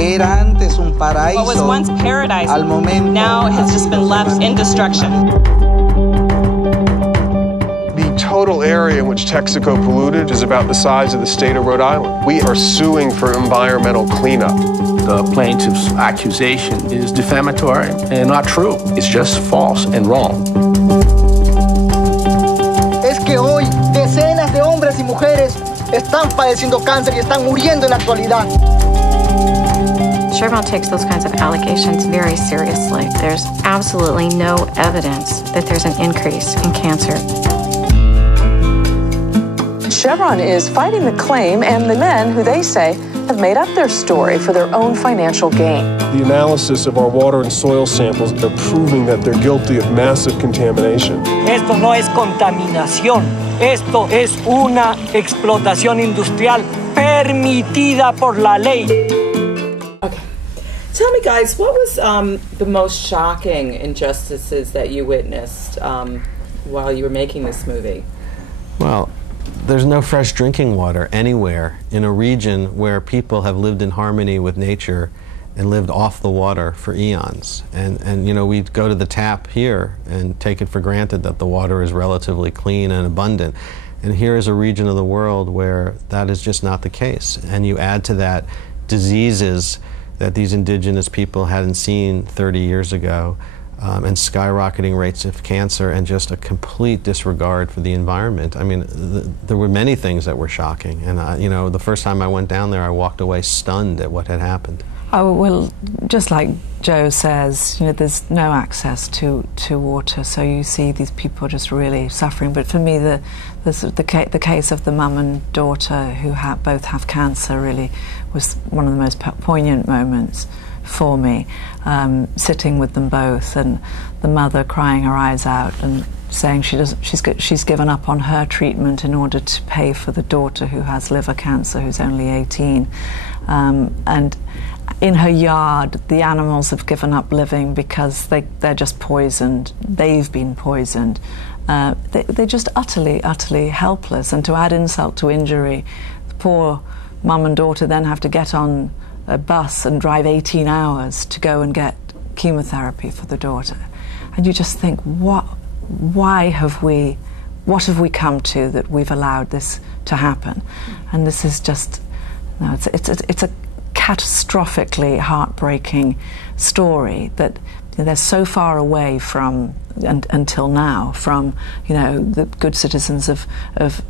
era antes un paraíso, what was once paradise al momento now has just been left in destruction. The total area in which Texaco polluted is about the size of the state of Rhode Island. We are suing for environmental cleanup. The plaintiff's accusation is defamatory and not true. It's just false and wrong. Es que hoy decenas de hombres y mujeres están padeciendo cáncer y están muriendo en la actualidad. Chevron takes those kinds of allegations very seriously. There's absolutely no evidence that there's an increase in cancer. Chevron is fighting the claim and the men who they say have made up their story for their own financial gain. The analysis of our water and soil samples are proving that they're guilty of massive contamination. Esto no es contaminación. Esto es una explotación industrial permitida por la ley. Okay. Tell me, guys, what was the most shocking injustices that you witnessed while you were making this movie? Well, there's no fresh drinking water anywhere in a region where people have lived in harmony with nature and lived off the water for eons. And you know, we go to the tap here and take it for granted that the water is relatively clean and abundant. And here is a region of the world where that is just not the case. And you add to that diseases that these indigenous people hadn't seen 30 years ago, and skyrocketing rates of cancer, and just a complete disregard for the environment. I mean, there were many things that were shocking, and you know, the first time I went down there, I walked away stunned at what had happened. Oh, well, just like Joe says, you know, there's no access to water, so you see these people just really suffering. But for me, the case of the mum and daughter who both have cancer really was one of the most poignant moments for me, sitting with them both, and the mother crying her eyes out and saying she's given up on her treatment in order to pay for the daughter who has liver cancer, who's only 18, and in her yard the animals have given up living because they're just poisoned. They've been poisoned. They're just utterly helpless, and to add insult to injury, the poor mum and daughter then have to get on a bus and drive 18 hours to go and get chemotherapy for the daughter. And you just think, what have we come to that we've allowed this to happen? And this is just, no, it's a catastrophically heartbreaking story that they're so far away from, until now, from, you know, the good citizens of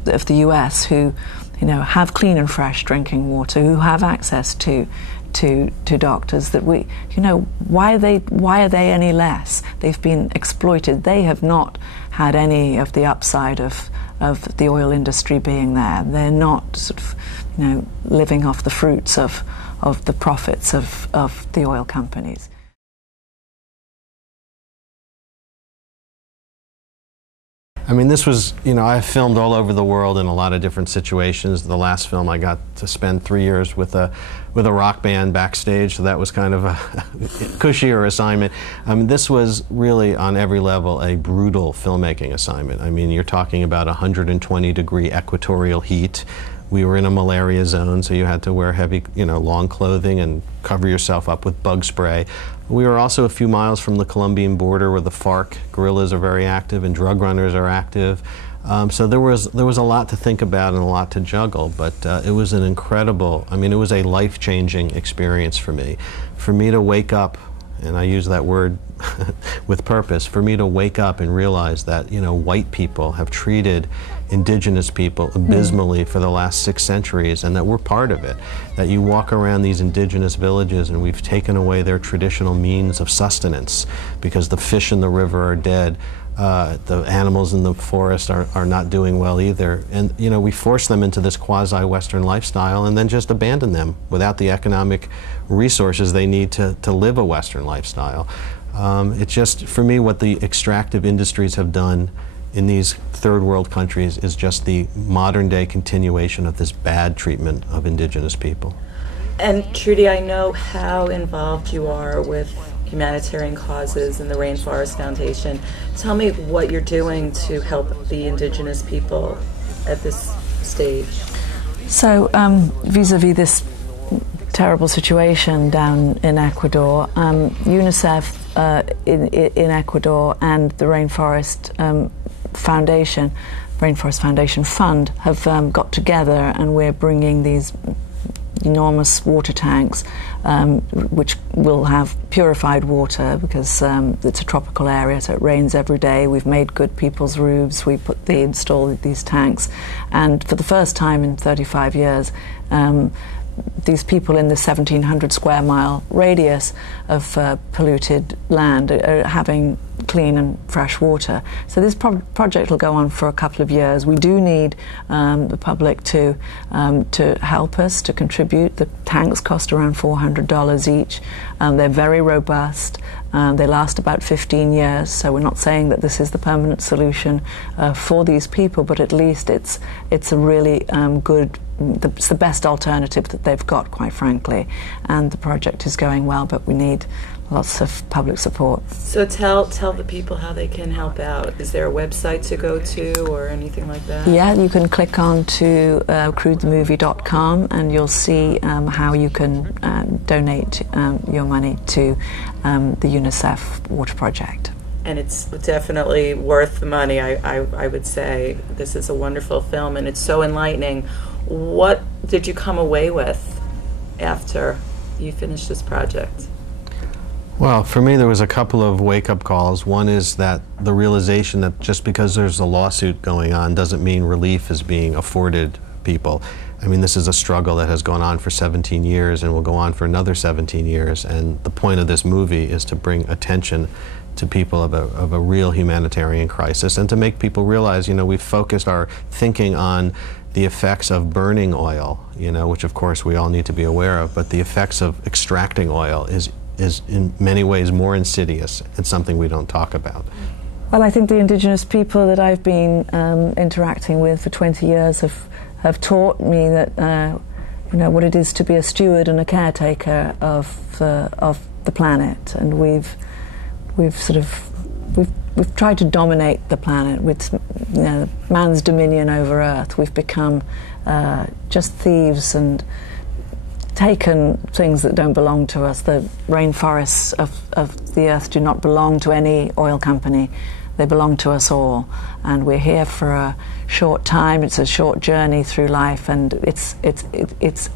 the US who, you know, have clean and fresh drinking water, who have access to doctors, that we, you know, why are they any less? They've been exploited. They have not had any of the upside of the oil industry being there. They're not sort of, you know, living off the fruits of the profits of the oil companies. I mean, this was, you know, I filmed all over the world in a lot of different situations. The last film I got to spend 3 years with a rock band backstage, so that was kind of a cushier assignment. This was really, on every level, a brutal filmmaking assignment. I mean, you're talking about 120-degree equatorial heat. We were in a malaria zone, so you had to wear heavy, you know, long clothing and cover yourself up with bug spray. We were also a few miles from the Colombian border, where the FARC guerrillas are very active and drug runners are active. So there was a lot to think about and a lot to juggle, but it was an incredible, I mean, it was a life-changing experience for me. For me to wake up, and I use that word with purpose, for me to wake up and realize that, you know, white people have treated indigenous people abysmally for the last 6 centuries, and that we're part of it. That you walk around these indigenous villages and we've taken away their traditional means of sustenance because the fish in the river are dead. The animals in the forest are not doing well either. And, you know, we force them into this quasi-Western lifestyle and then just abandon them without the economic resources they need to live a Western lifestyle. It's just, for me, what the extractive industries have done in these third world countries is just the modern day continuation of this bad treatment of indigenous people. And Trudie, I know how involved you are with humanitarian causes and the Rainforest Foundation. Tell me what you're doing to help the indigenous people at this stage. So vis-a-vis this terrible situation down in Ecuador. UNICEF in Ecuador and the Rainforest Foundation Fund have got together, and we're bringing these enormous water tanks which will have purified water because it's a tropical area, so it rains every day. We've made good people's roofs, we installed these tanks, and for the first time in 35 years these people in the 1,700 square mile radius of polluted land are having clean and fresh water. So this project will go on for a couple of years. We do need the public to help us, to contribute. The tanks cost around $400 each. They're very robust. They last about 15 years, so we're not saying that this is the permanent solution for these people, but at least it's a really good, it's the best alternative that they've got, quite frankly. And the project is going well, but we need lots of public support. So tell the people how they can help out. Is there a website to go to or anything like that? Yeah, you can click on to crudethemovie.com and you'll see how you can donate your money to the UNICEF Water Project. And it's definitely worth the money, I would say. This is a wonderful film and it's so enlightening. What did you come away with after you finished this project? Well, for me, there was a couple of wake-up calls. One is that the realization that just because there's a lawsuit going on doesn't mean relief is being afforded people. I mean, this is a struggle that has gone on for 17 years and will go on for another 17 years. And the point of this movie is to bring attention to people of a real humanitarian crisis and to make people realize, you know, we've focused our thinking on the effects of burning oil, you know, which of course we all need to be aware of, but the effects of extracting oil is in many ways more insidious. It's something we don't talk about. Well, I think the indigenous people that I've been interacting with for 20 years have taught me that you know what it is to be a steward and a caretaker of the planet, and we've tried to dominate the planet with man's dominion over Earth. We've become just thieves and taken things that don't belong to us. The rainforests of the Earth do not belong to any oil company. They belong to us all, and we're here for a short time. It's a short journey through life, and it's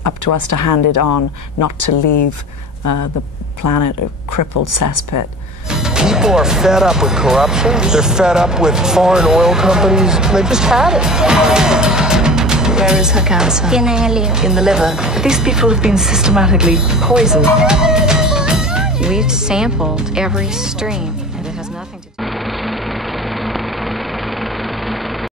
up to us to hand it on, not to leave the planet a crippled cesspit. People are fed up with corruption. They're fed up with foreign oil companies. They've just had it. Where is her cancer? In the liver. These people have been systematically poisoned. We've sampled every stream.